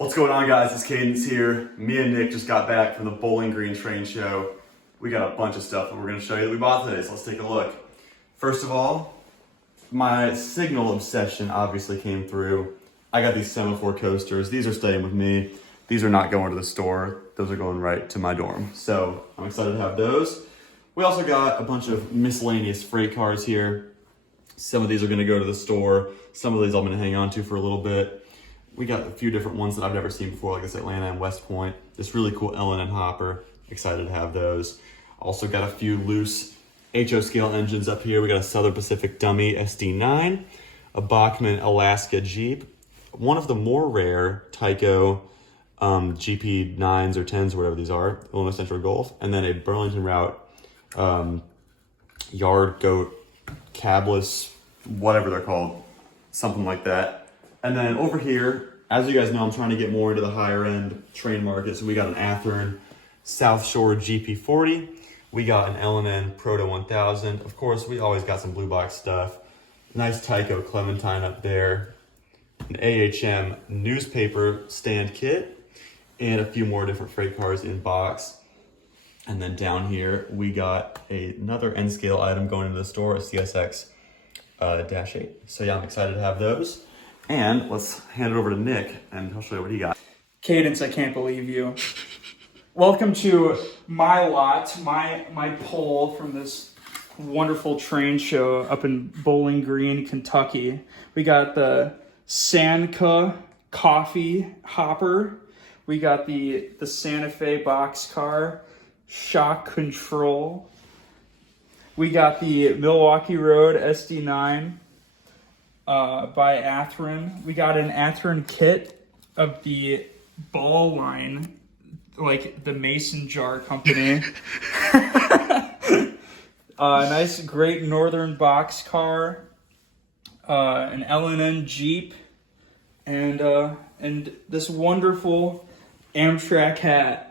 What's going on, guys? It's Cadence here. Me and Nick just got back from the Bowling Green Train Show. We got a bunch of stuff that we're going to show you that we bought today, so let's take a look. First of all, my signal obsession obviously came through. I got these semaphore coasters. These are staying with me. These are not going to the store. Those are going right to my dorm. So I'm excited to have those. We also got a bunch of miscellaneous freight cars here. Some of these are going to go to the store. Some of these I'm going to hang on to for a little bit. We got a few different ones that I've never seen before, like this Atlanta and West Point. This really cool L&N hopper. Excited to have those. Also got a few loose HO scale engines up here. We got a Southern Pacific Dummy SD9, a Bachmann Alaska Jeep, one of the more rare Tyco GP9s or 10s or whatever these are, Illinois Central Golf, and then a Burlington Route Yard Goat cabless, whatever they're called, something like that. And then over here, as you guys know, I'm trying to get more into the higher end train market. So we got an Athearn South Shore GP40. We got an L&N Proto 1000. Of course, we always got some blue box stuff. Nice Tyco Clementine up there. An AHM newspaper stand kit. And a few more different freight cars in box. And then down here, we got another N scale item going into the store, a CSX Dash 8. So yeah, I'm excited to have those. And let's hand it over to Nick, and he'll show you what he got. Cadence, I can't believe you. Welcome to my lot, my pull from this wonderful train show up in Bowling Green, Kentucky. We got the Sanka coffee hopper. We got the Santa Fe boxcar, shock control. We got the Milwaukee Road SD9. By Athearn. We got an Athearn kit of the ball line, like the mason jar company. Nice, great Northern box car, an L&N Jeep, and this wonderful Amtrak hat.